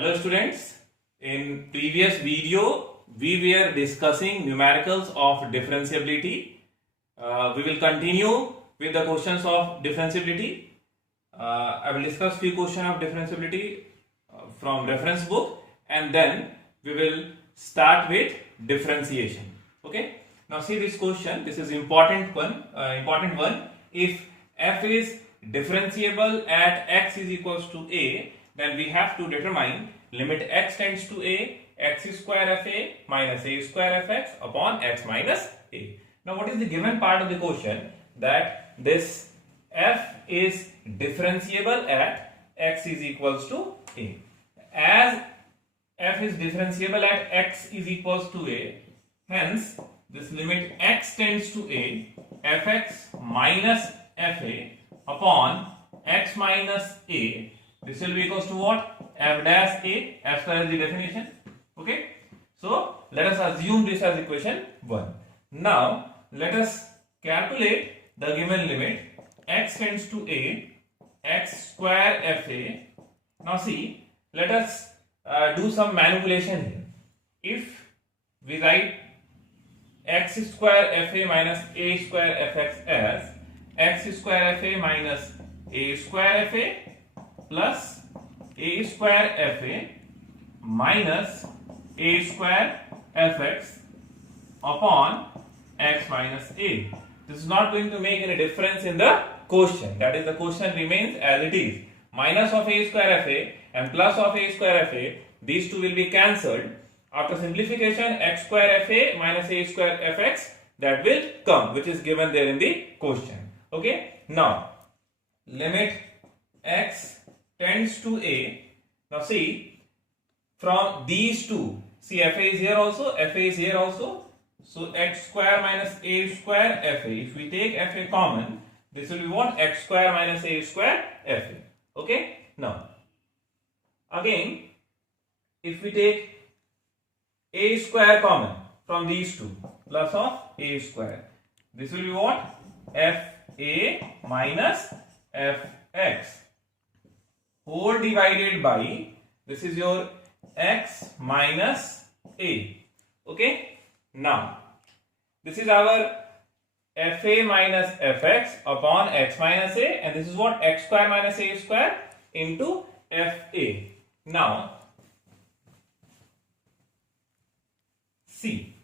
Hello students, in previous video we were discussing numericals of differentiability. We will continue with the questions of differentiability. I will discuss few questions of differentiability from reference book and then we will start with differentiation. Okay. Now see this question. This is important one. If f is differentiable at x is equals to a, then we have to determine limit x tends to a, x square fa minus a square fx upon x minus a. Now what is the given part of the question? That this f is differentiable at x is equals to a. As f is differentiable at x is equals to a, hence this limit x tends to a, fx minus fa upon x minus a, this will be equals to what? F dash a, as per the definition. Okay. So let us assume this as equation 1. Now let us calculate the given limit x tends to a, x square fa. Now see, let us do some manipulation here. If we write x square fa minus a square fx as x square fa minus a square fa plus a square fa minus a square fx upon x minus a. This is not going to make any difference in the quotient. That is, the quotient remains as it is. Minus of a square fa and plus of a square fa, these two will be cancelled. After simplification, x square fa minus a square fx, that will come, which is given there in the quotient. Okay. Now limit x tends to a. Now see, from these two, see fa is here also, fa is here also. So x square minus a square fa. If we take fa common, this will be what? X square minus a square fa. Okay. Now again, if we take a square common from these two, plus of a square, this will be what? Fa minus fx whole divided by, this is your x minus a. Okay. Now this is our fa minus fx upon x minus a, and this is what? X square minus a square into fa. Now see,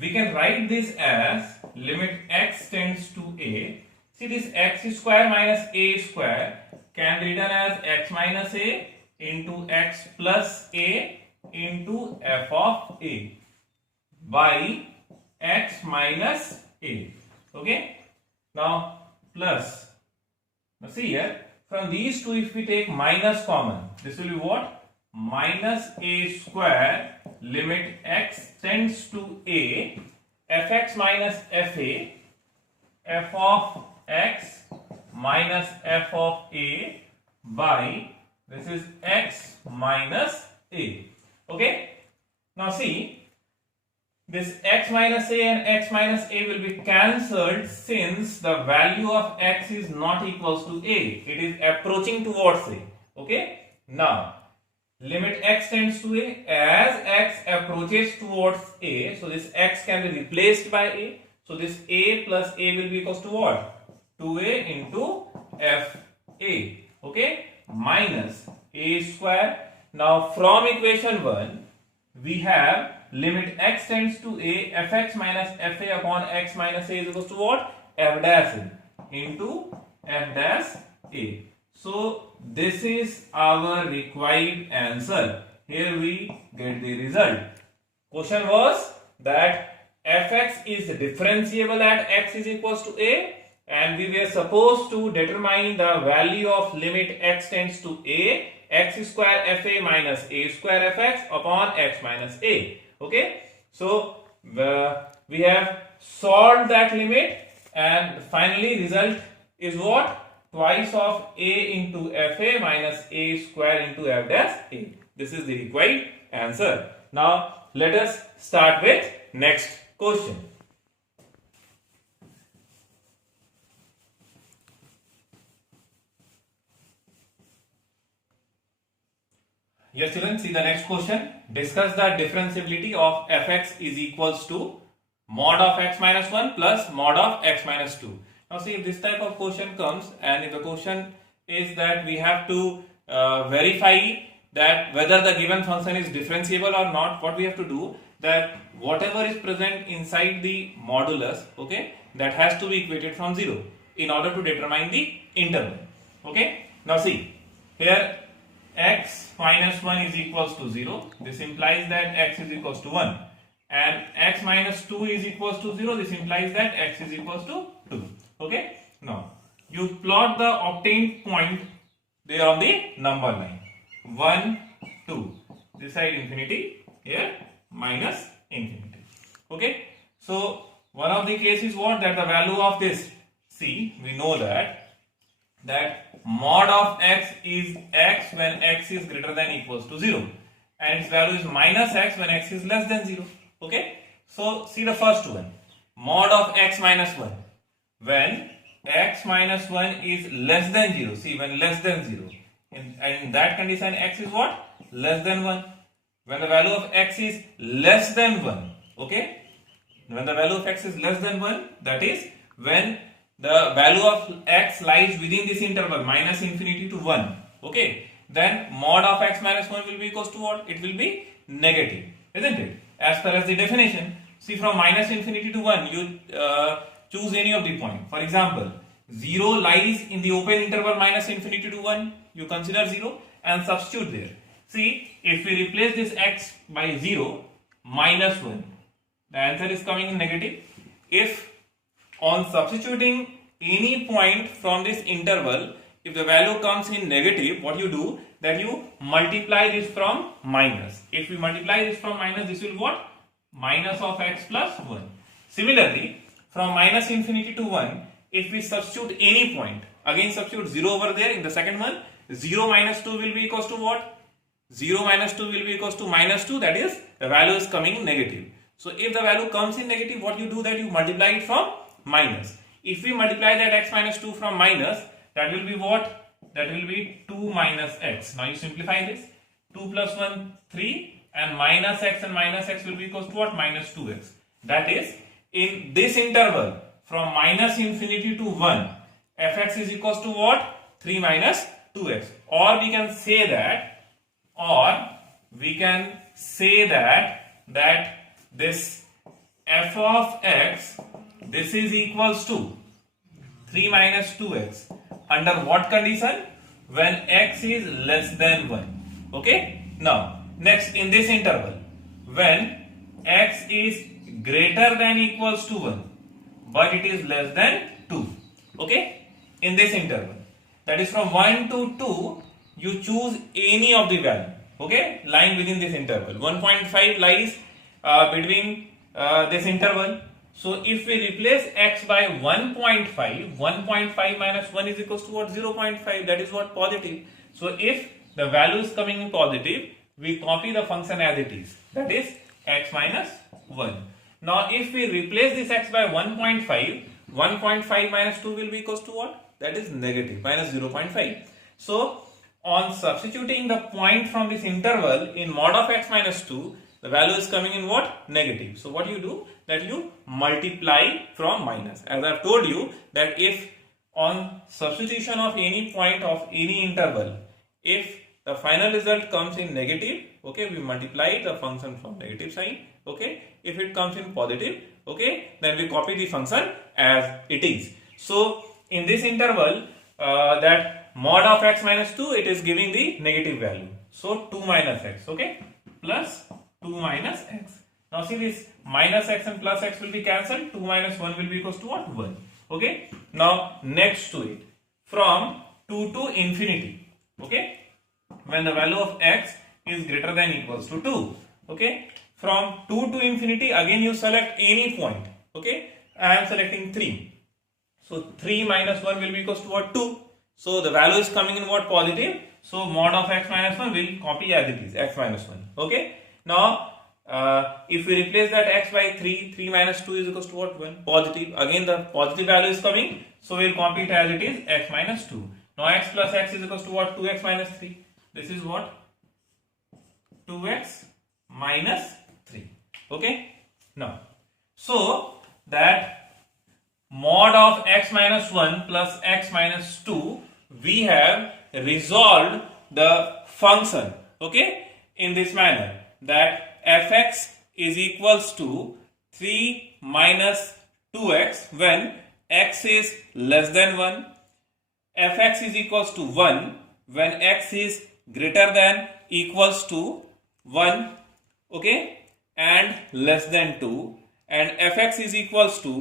we can write this as limit x tends to a. See, this x square minus a square can be written as x minus a into x plus a into f of a by x minus a. Okay. Now plus. Now see here, from these two if we take minus common, this will be what? Minus a square limit x tends to a, fx minus fa, f of x minus f of a by, this is x minus a. Okay. Now see, this x minus a and x minus a will be cancelled since the value of x is not equals to a. It is approaching towards a. Okay. Now limit x tends to a, as x approaches towards a, so this x can be replaced by a. So this a plus a will be equals to what? 2a into fa. Okay. Minus a square. Now from equation 1 we have limit x tends to a, fx minus fa upon x minus a is equals to what? F dash a into f dash a. So this is our required answer. Here we get the result. Question was that fx is differentiable at x is equals to a, and we were supposed to determine the value of limit x tends to a, x square fa minus a square fx upon x minus a. Okay. So we have solved that limit, and finally result is what? Twice of a into fa minus a square into f dash a. This is the required answer. Now let us start with next question. Yes, children, see the next question. Discuss the differentiability of fx is equals to mod of x minus 1 plus mod of x minus 2. Now see, if this type of question comes and if the question is that we have to verify that whether the given function is differentiable or not, what we have to do, that whatever is present inside the modulus, okay, that has to be equated from 0 in order to determine the interval. Okay, now see, here x minus 1 is equals to 0. This implies that x is equals to 1. And x minus 2 is equals to 0. This implies that x is equals to 2. Okay. Now, you plot the obtained point there on the number line. 1, 2. This side infinity. Here minus infinity. Okay. So, one of the cases what? That the value of this. See, we know that mod of x is x when x is greater than equals to 0 and its value is minus x when x is less than 0. Okay, so see the first one, mod of x minus 1 when x minus 1 is less than 0. See, when less than 0, in that condition x is what? Less than 1. When the value of x is less than 1, okay, when the value of x is less than 1, that is when the value of x lies within this interval minus infinity to 1, okay, then mod of x minus 1 will be equals to what? It will be negative, isn't it? As per as the definition. See, from minus infinity to 1, you choose any of the point. For example, 0 lies in the open interval minus infinity to 1, you consider 0 and substitute there. See, if we replace this x by 0, minus 1, the answer is coming in negative. If on substituting any point from this interval, if the value comes in negative, what you do, that you multiply this from minus. If we multiply this from minus, this will what? Minus of x plus 1. Similarly, from minus infinity to 1, if we substitute any point, again substitute 0 over there in the second one, 0 minus 2 will be equals to what? 0 minus 2 will be equals to minus 2, that is, the value is coming in negative. So if the value comes in negative, what you do, that you multiply it from minus. If we multiply that x minus 2 from minus, that will be what? That will be 2 minus x. Now you simplify this. 2 plus 1, 3 and minus x will be equals to what? Minus 2x. That is, in this interval from minus infinity to 1, fx is equals to what? 3 minus 2x. Or we can say that this f of x, this is equals to 3 minus 2x. Under what condition? When x is less than 1. Okay. Now, next in this interval, when x is greater than equals to 1, but it is less than 2. Okay. In this interval, that is from 1 to 2, you choose any of the value. Okay. Lying within this interval. 1.5 lies between this interval. So if we replace x by 1.5, 1.5 minus 1 is equals to what? 0.5. That is what? Positive. So if the value is coming in positive, we copy the function as it is. That is x minus 1. Now if we replace this x by 1.5, 1.5 minus 2 will be equals to what? That is negative, minus 0.5. So on substituting the point from this interval in mod of x minus 2, the value is coming in what? Negative. So what you do? That you multiply from minus. As I have told you that if on substitution of any point of any interval, if the final result comes in negative, okay, we multiply the function from negative sign. Okay, if it comes in positive, okay, then we copy the function as it is. So in this interval, that mod of x minus 2, it is giving the negative value. So 2 minus x, okay, plus 2 minus x. Now see, this minus x and plus x will be cancelled. 2 minus 1 will be equals to what? 1. Okay. Now next to it, from 2 to infinity. Okay. When the value of x is greater than equals to 2. Okay. From 2 to infinity, again you select any point. Okay. I am selecting 3. So 3 minus 1 will be equals to what? 2. So the value is coming in what? Positive. So mod of x minus 1 will copy as it is, x minus 1. Okay. Now if we replace that x by 3, 3 minus 2 is equals to what? 1. Positive. Again the positive value is coming. So we will copy it as it is, x minus 2. Now x plus x is equals to what? 2x minus 3. This is what? 2x minus 3. Okay. Now, so that mod of x minus 1 plus x minus 2, we have resolved the function, okay, in this manner, that fx is equals to 3 minus 2x when x is less than 1, fx is equals to 1 when x is greater than equals to 1, okay, and less than 2, and fx is equals to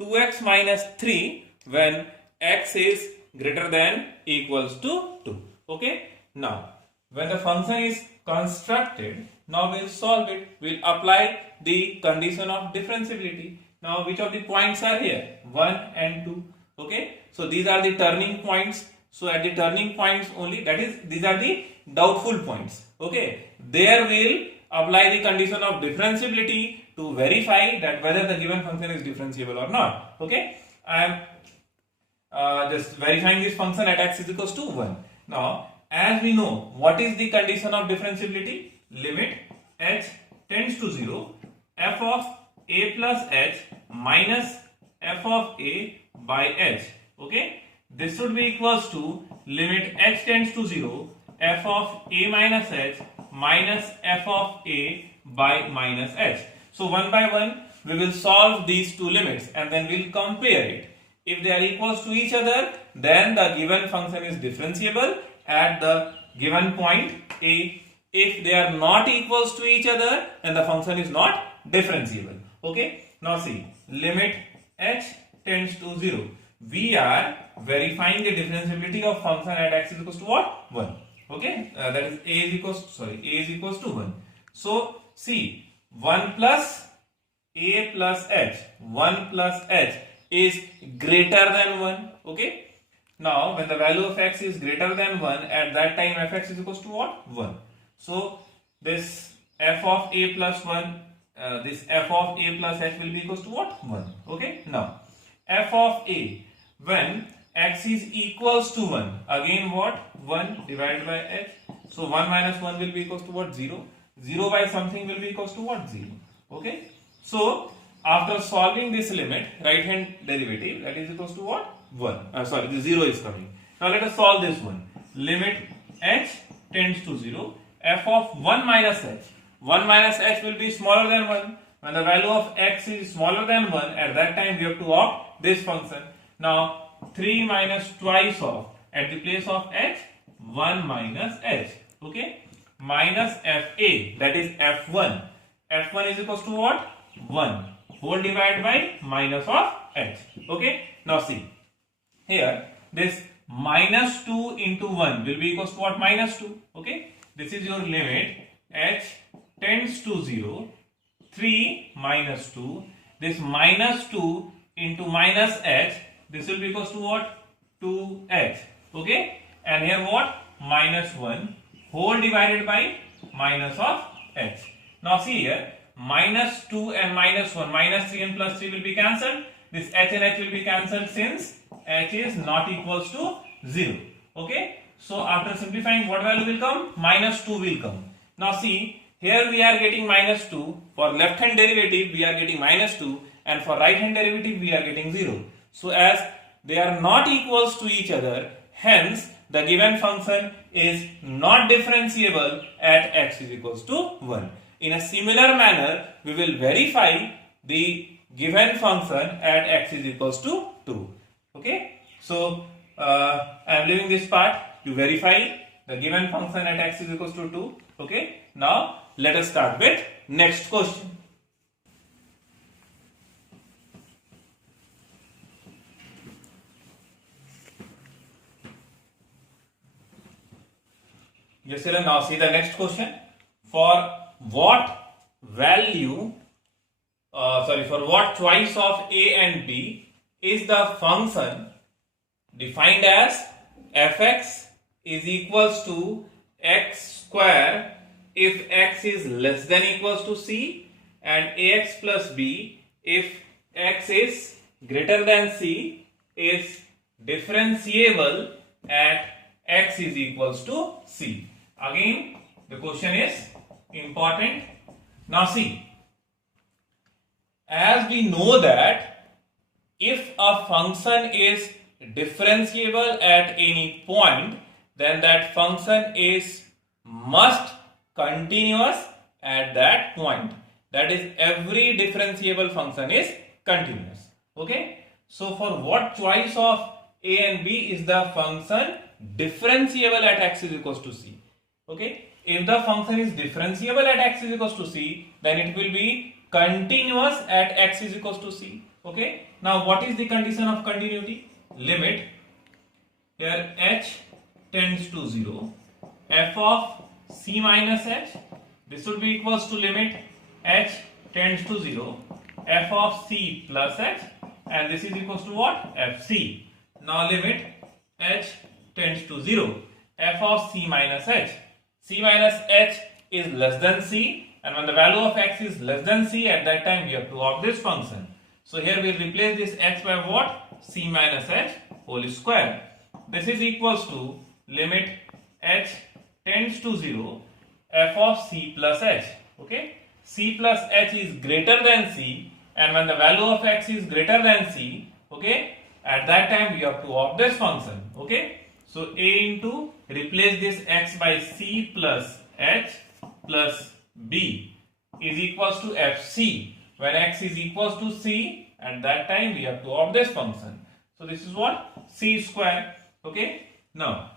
2x minus 3 when x is greater than equals to 2. Okay. Now, when the function is constructed, now we'll solve it. We'll apply the condition of differentiability. Now, which of the points are here? 1 and 2. Okay. So, these are the turning points. So, at the turning points only, that is, these are the doubtful points. Okay. There we'll apply the condition of differentiability to verify that whether the given function is differentiable or not. Okay. I am just verifying this function at x is equals to 1. Now, as we know, what is the condition of differentiability? Limit h tends to 0, f of a plus h minus f of a by h. Okay. This should be equals to limit h tends to 0, f of a minus h minus f of a by minus h. So, one by one, we will solve these two limits and then we'll compare it. If they are equals to each other, then the given function is differentiable at the given point a. If they are not equals to each other, then the function is not differentiable. Okay. Now see, limit h tends to 0. We are verifying the differentiability of function at x is equals to what? 1. Okay. That is a is equals to 1. So see, 1 plus a plus h, 1 plus h is greater than 1. Okay. Now, when the value of x is greater than 1, at that time fx is equals to what? 1. So, this f of a plus 1, this f of a plus h will be equals to what? 1. Okay. Now, f of a, when x is equals to 1, again what? 1 divided by h. So, 1 minus 1 will be equals to what? 0. 0 by something will be equals to what? 0. Okay. So, after solving this limit, right hand derivative, that is equals to what? 1. Sorry, the 0 is coming. Now, let us solve this one. Limit h tends to 0, f of 1 minus h. 1 minus h will be smaller than 1. When the value of x is smaller than 1, at that time we have to opt this function. Now, 3 minus twice of, at the place of h, 1 minus h. Okay. Minus fa, that is f1. f1 is equals to what? 1 whole divided by minus of h. Okay. Now see, here this minus 2 into 1 will be equals to what? Minus 2. Okay. This is your limit h tends to 0, 3 minus 2. This minus 2 into minus h, this will be equals to what? 2h. Okay. And here what? Minus 1 whole divided by minus of h. Now see here, minus 2 and minus 1, minus 3 and plus 3 will be cancelled. This h and h will be cancelled since h is not equals to 0. Okay. So after simplifying, what value will come? Minus 2 will come. Now see, here we are getting minus 2. For left hand derivative, we are getting minus 2. And for right hand derivative, we are getting 0. So as they are not equals to each other, hence the given function is not differentiable at x is equals to 1. In a similar manner, we will verify the given function at x is equals to 2. Okay. So, I am leaving this part to verify the given function at x is equals to 2. Okay. Now, let us start with next question. Yes, children, now see the next question. For what value, for what choice of a and b is the function defined as fx is equals to x square if x is less than equals to c, and ax plus b if x is greater than c is differentiable at x is equals to c. Again, the question is important. Now see, as we know that if a function is differentiable at any point, then that function is must continuous at that point. That is, every differentiable function is continuous. Okay. So for what choice of a and b is the function differentiable at x is equals to c? Okay. If the function is differentiable at x is equals to c, then it will be continuous at x is equals to c. Okay. Now what is the condition of continuity? Limit here h tends to 0, f of c minus h, this would be equals to limit h tends to 0, f of c plus h, and this is equals to what? fc. Now limit h tends to 0, f of c minus h. C minus h is less than c, and when the value of x is less than c, at that time we have to opt this function. So here we will replace this h by what? C minus h whole square. This is equals to limit h tends to 0, f of c plus h. Okay, c plus h is greater than c, and when the value of x is greater than c, okay, at that time we have to opt this function. Okay, so a into replace this x by c plus h plus b is equals to fc. When x is equals to c, at that time we have to opt this function. So this is what? C square. Okay, now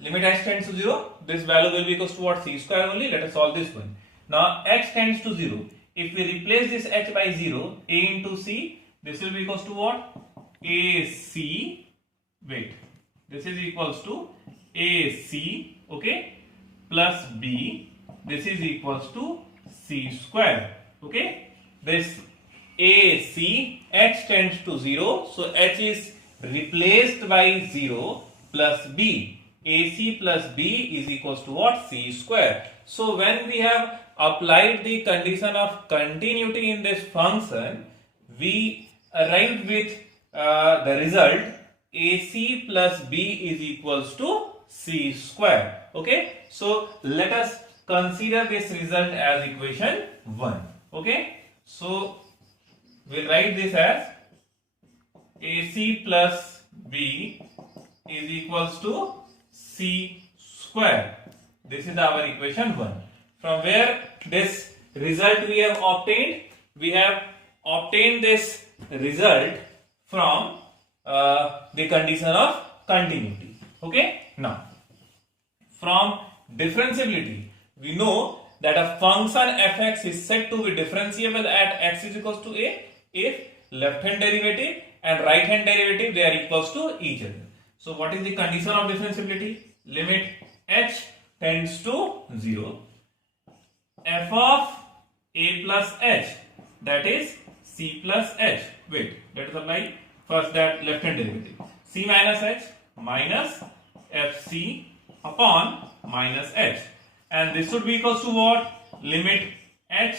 limit h tends to 0, this value will be equals to what? C square only. Let us solve this one. Now x tends to 0, if we replace this h by 0, a into c, this will be equals to what? AC, wait, this is equals to AC, okay, plus b, this is equals to c square. Okay, this AC, h tends to 0, so h is replaced by 0 plus b. AC plus b is equals to what? C square. So when we have applied the condition of continuity in this function, we arrived with the result AC plus b is equals to c square. Okay, so let us consider this result as equation 1. Okay, so we'll write this as AC plus b is equals to c square. This is our equation 1. From where this result we have obtained? We have obtained this result from the condition of continuity. Okay, now from differentiability, we know that a function fx is said to be differentiable at x is equals to a if left hand derivative and right hand derivative they are equals to each other. So what is the condition of differentiability? Limit h tends to 0, f of a plus h, that is c plus h. Wait, let us apply first that left hand derivative. C minus h minus fc upon minus h, and this would be equals to what? Limit h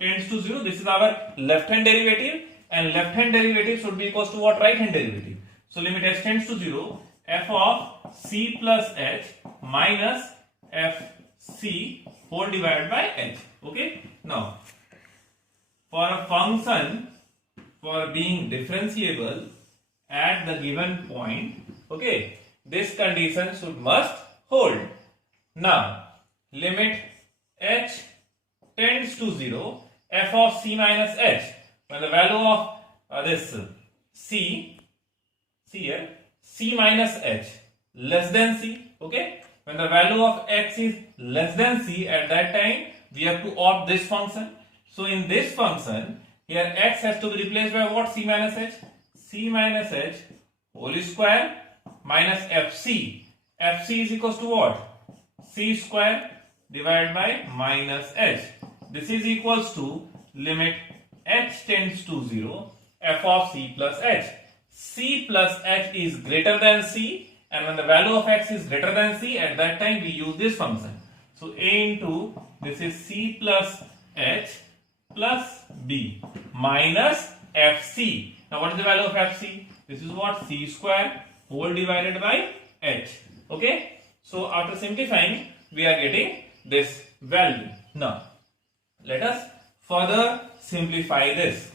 tends to 0, this is our left hand derivative, and left hand derivative should be equals to what? Right hand derivative. So limit h tends to 0, f of c plus h minus fc whole divided by h. Okay, now for a function for being differentiable at the given point, okay, this condition should must hold. Now limit h tends to 0, f of c minus h, when the value of this c here, c minus h less than c, okay, when the value of x is less than c, at that time we have to opt this function. So in this function here x has to be replaced by what? C minus h. C minus h whole square minus fc. Fc is equals to what? C square divided by minus h. This is equals to limit h tends to 0, f of c plus h. C plus h is greater than c, and when the value of x is greater than c, at that time we use this function. So a into this is c plus h plus b minus fc. Now what is the value of fc? This is what? C square whole divided by h. Okay, so after simplifying we are getting this value. Now, let us further simplify this.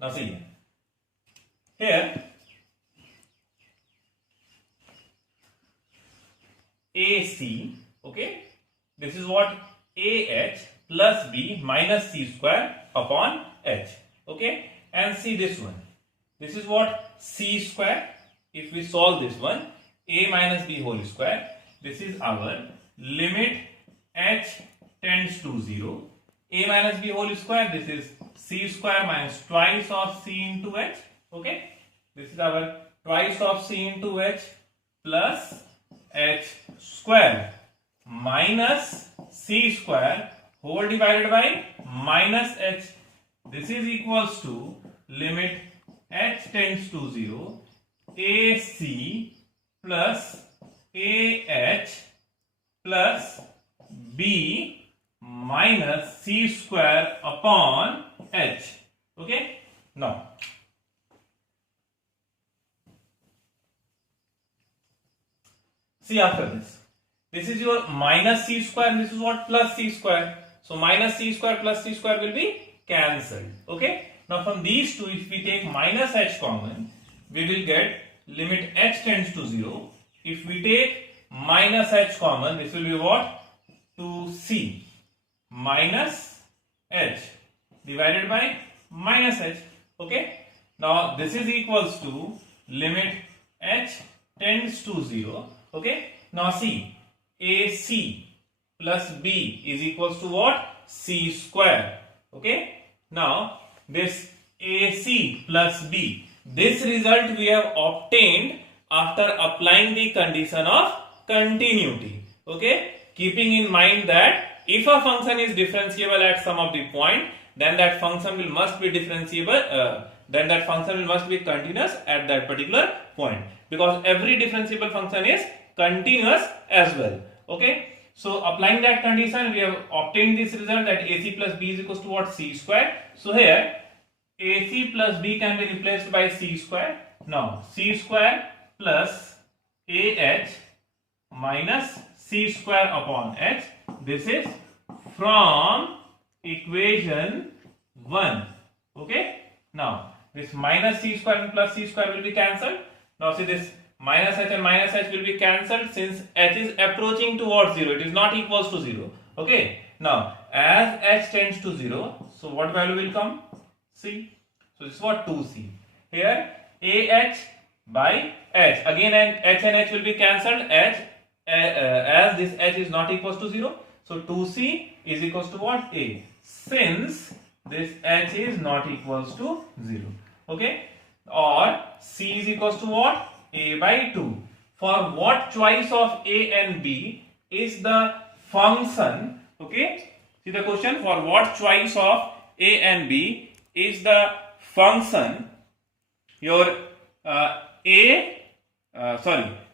Now see, here AC, okay, this is what AH plus B minus C square upon H, okay, and see this one. This is what C square. If we solve this one, A minus B whole square, this is our limit H tends to 0. A minus B whole square, this is C square minus twice of C into H, okay. This is our twice of C into H plus H square minus C square whole divided by minus H. This is equals to limit H tends to 0 AC plus AH plus B minus C square upon H. Okay. Now, see after this. This is your minus C square and this is what plus C square. So minus C square plus C square will be cancelled. Okay. Now from these two, if we take minus H common, we will get limit H tends to 0. If we take minus H common, this will be what? 2C minus H divided by minus H. Okay. Now this is equals to limit H tends to 0. Okay. Now see, AC plus B is equals to what? C square. Okay. Now this AC plus B, this result we have obtained after applying the condition of continuity. Okay. Keeping in mind that if a function is differentiable at some of the point, then that function must be differentiable. Then that function must be continuous at that particular point, because every differentiable function is continuous as well. Okay. So applying that condition, we have obtained this result that AC plus B is equals to what? C square. So here AC plus B can be replaced by C square. Now C square plus AH minus C square upon H. This is from equation 1. Okay. Now this minus C square and plus C square will be cancelled. Now see, this minus H and minus H will be cancelled since H is approaching towards 0. It is not equals to 0. Okay. Now as H tends to 0, so what value will come? C. So this is what? 2C. Here AH by H. Again H and H will be cancelled. H as this H is not equals to 0. So 2C is equals to what? A. Since this H is not equals to 0. Okay. Or C is equals to what? A by 2. For what choice of A and B is the function? Okay. See the question. For what choice of A and B is the function? Your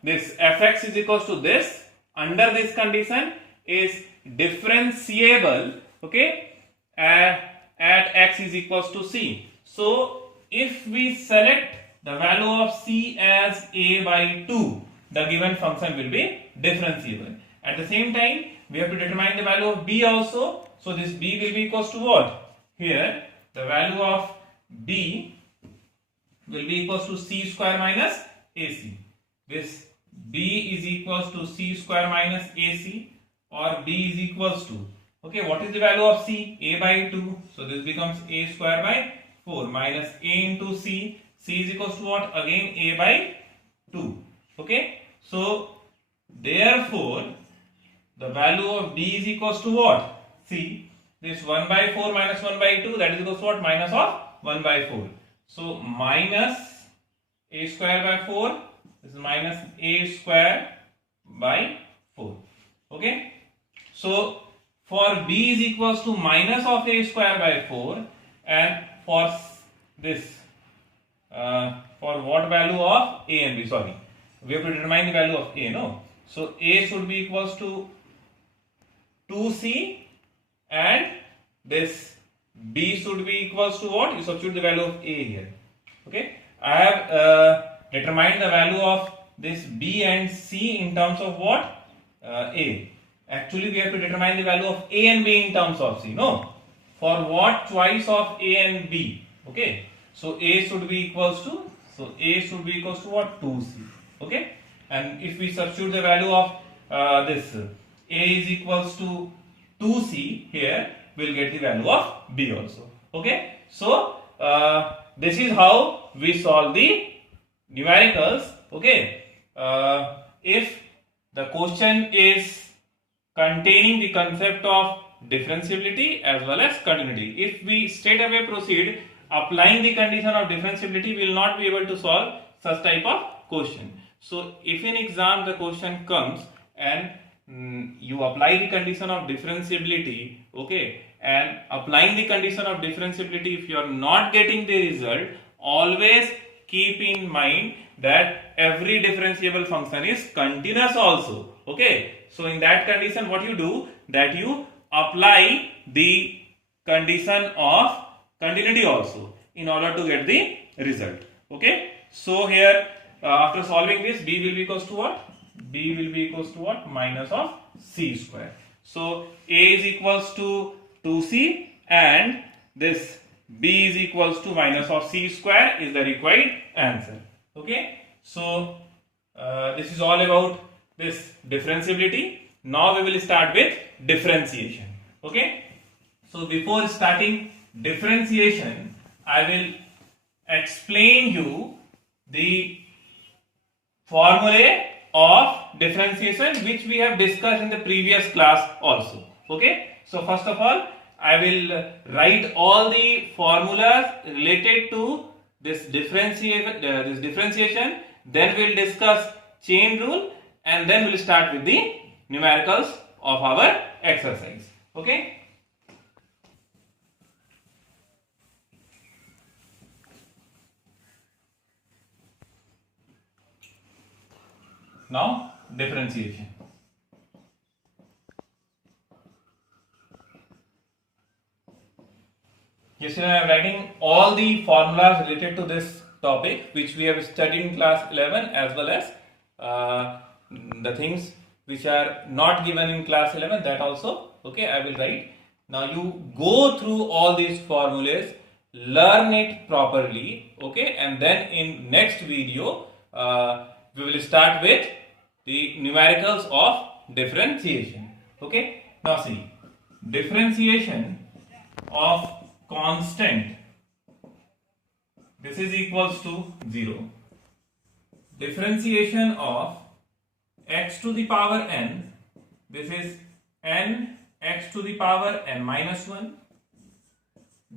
this fx is equals to this, under this condition, is differentiable, okay, at x is equals to c. So if we select the value of c as a by 2, the given function will be differentiable. At the same time, we have to determine the value of b also. So this b will be equals to what? Here the value of b will be equals to c square minus ac. This b is equals to c square minus ac, or b is equals to, okay, what is the value of c? A by 2. So this becomes a square by 4 minus a into c. C is equals to what? Again a by 2. Okay. So therefore the value of b is equals to what? C. This 1 by 4 minus 1 by 2, that is equals to what? Minus of 1 by 4. So minus a square by 4. This is minus a square by 4. Okay. So for b is equals to minus of a square by 4, and for this for what value of a and b? Sorry, we have to determine the value of a. No. So a should be equals to 2c, and this b should be equals to what? You substitute the value of a here. Okay. I have determine the value of this B and C in terms of what? A. Actually, we have to determine the value of A and B in terms of C. No. For what choice of A and B? Okay. So A should be equals to. So A should be equals to what? 2C. Okay. And if we substitute the value of this A is equals to 2C here, we'll get the value of B also. Okay. So this is how we solve the numericals. Okay. If the question is containing the concept of differentiability as well as continuity, if we straight away proceed applying the condition of differentiability, we will not be able to solve such type of question. So if in exam the question comes and you apply the condition of differentiability, okay, and applying the condition of differentiability, if you are not getting the result, always keep in mind that every differentiable function is continuous also. Okay, so in that condition, what you do, that you apply the condition of continuity also in order to get the result. Okay, so here after solving this, B will be equals to what? B will be equals to what? Minus of C square. So A is equals to 2C and this B is equals to minus of C square is the required answer. Okay, so this is all about this differentiability. Now we will start with differentiation. Okay, so before starting differentiation, I will explain you the formulae of differentiation which we have discussed in the previous class also. Okay, so first of all, I will write all the formulas related to this differentiation. Then we will discuss chain rule, and then we will start with the numericals of our exercise. Okay. Now differentiation. Yesterday I am writing all the formulas related to this topic which we have studied in class 11, as well as the things which are not given in class 11, that also. Okay, I will write. Now you go through all these formulas, learn it properly. Okay, and then in next video we will start with the numericals of differentiation. Okay, now see, differentiation of constant, this is equals to 0. Differentiation of x to the power n, this is n x to the power n minus 1.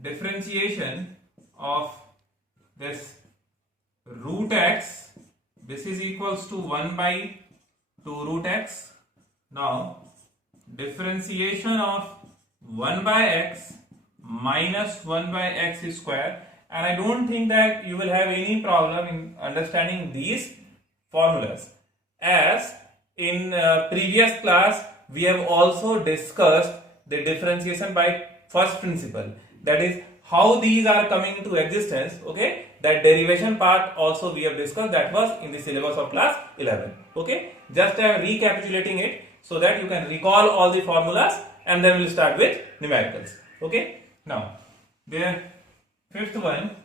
Differentiation of this root x, this is equals to 1 by 2 root x. Now differentiation of 1 by x minus 1 by x square, and I don't think that you will have any problem in understanding these formulas, as in previous class we have also discussed the differentiation by first principle, that is how these are coming into existence. Okay, that derivation part also we have discussed, that was in the syllabus of class 11. Okay, just I am recapitulating it so that you can recall all the formulas, and then we will start with numericals. Okay, now the fifth one,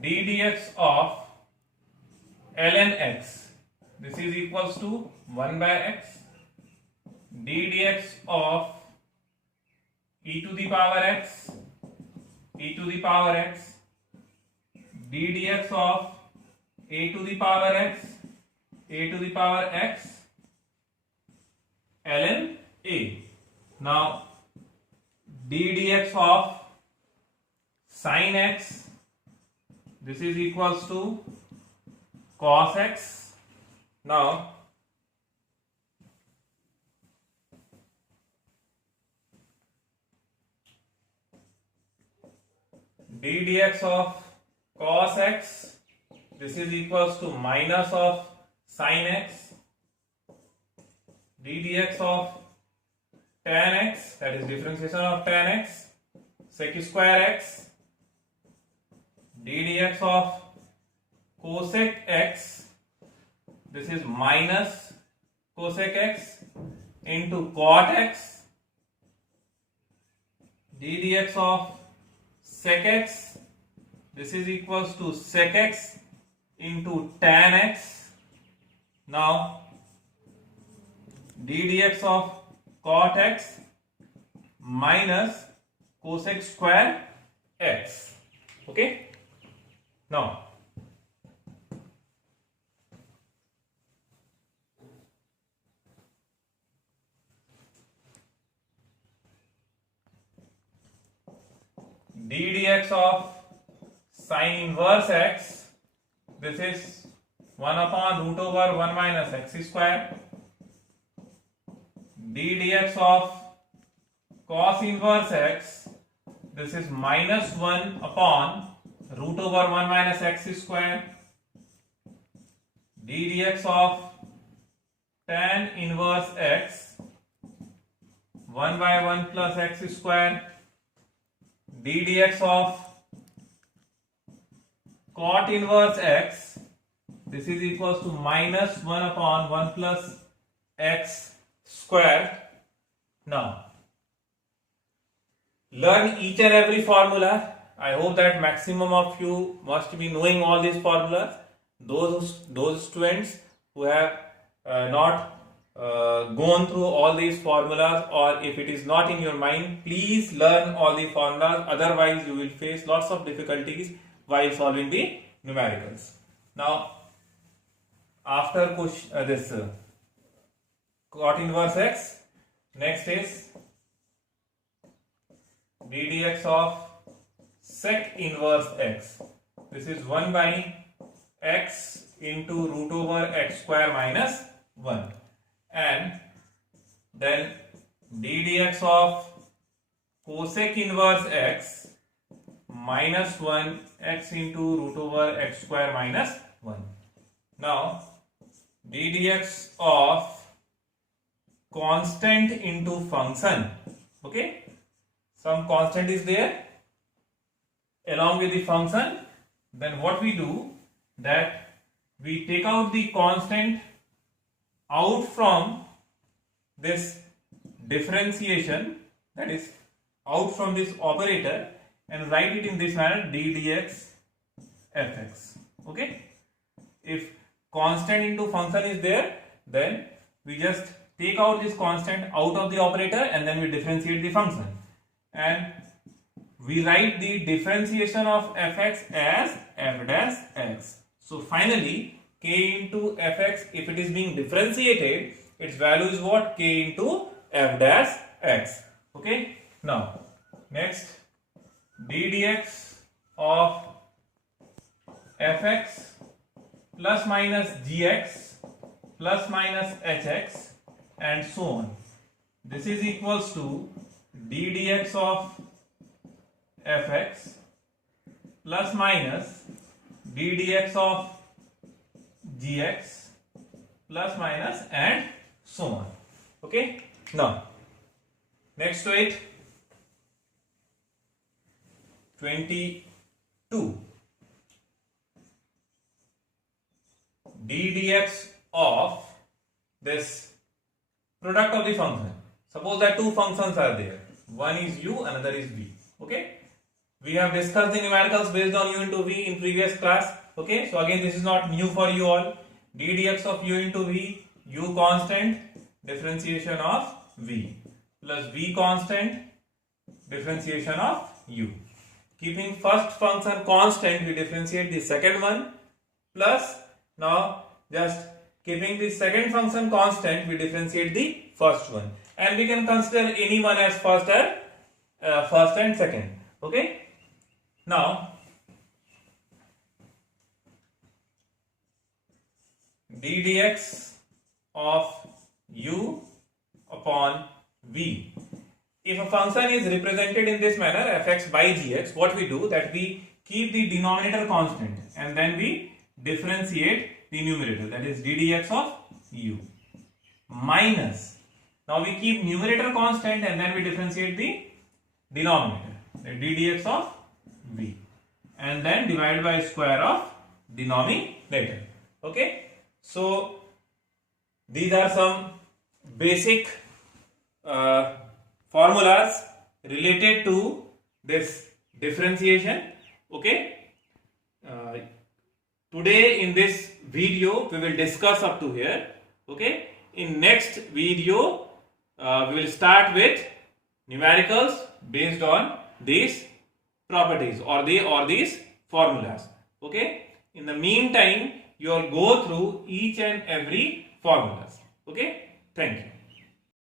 d dx of ln x, this is equals to 1 by x. d dx of e to the power x, e to the power x, d dx of a to the power x, a to the power x, ln a. Now d dx of sin x, this is equals to cos x. Now d dx of cos x, this is equals to minus of sin x. d dx of tan x, that is differentiation of tan x, sec square x. d dx of cosec x, this is minus cosec x into cot x, d dx of sec x, this is equals to sec x into tan x. Now d dx of cot x minus cosec square x. Okay. Now d dx of sin inverse x, this is 1 upon root over 1 minus x square. d dx of cos inverse x, this is minus 1 upon root over 1 minus x square. d dx of tan inverse x, 1 by 1 plus x square. d dx of cot inverse x, this is equals to minus 1 upon 1 plus x square. Now learn each and every formula. I hope that maximum of you must be knowing all these formulas. Those students who have not gone through all these formulas, or if it is not in your mind, please learn all the formulas, otherwise you will face lots of difficulties while solving the numericals. Now after this cot inverse x, next is d dx of sec inverse x, this is 1 by x into root over x square minus 1, and then d dx of cosec inverse x minus 1 x into root over x square minus 1. Now d dx of constant into function, okay, some constant is there along with the function, then what we do, that we take out the constant out from this differentiation, that is out from this operator, and write it in this manner, d dx fx. Okay, if constant into function is there, then we just take out this constant out of the operator and then we differentiate the function, and we write the differentiation of fx as f dash x. So finally k into fx, if it is being differentiated, its value is what? K into f dash x. Okay. Now next, d dx of fx plus minus gx plus minus hx and so on. This is equals to d dx of fx plus minus d dx of gx plus minus and so on. Okay. Now next to it, 22, d dx of this product of the function. Suppose that two functions are there, one is u, another is v. Okay, we have discussed the numericals based on u into v in previous class. Okay, so again this is not new for you all. d dx of u into v, u constant, differentiation of v, plus v constant, differentiation of u. Keeping first function constant, we differentiate the second one, plus now just keeping the second function constant, we differentiate the first one, and we can consider any one as first and second. Okay. Now d dx of u upon v. If a function is represented in this manner, fx by gx, what we do, that we keep the denominator constant and then we differentiate the numerator, that is d dx of u, minus, now we keep numerator constant and then we differentiate the denominator, that d dx of v, and then divide by square of denominator. Okay, so these are some basic formulas related to this differentiation. Okay, today in this video we will discuss up to here. Okay, in next video we will start with numericals based on these properties or these formulas. Okay, in the meantime you will go through each and every formulas. Okay, thank you.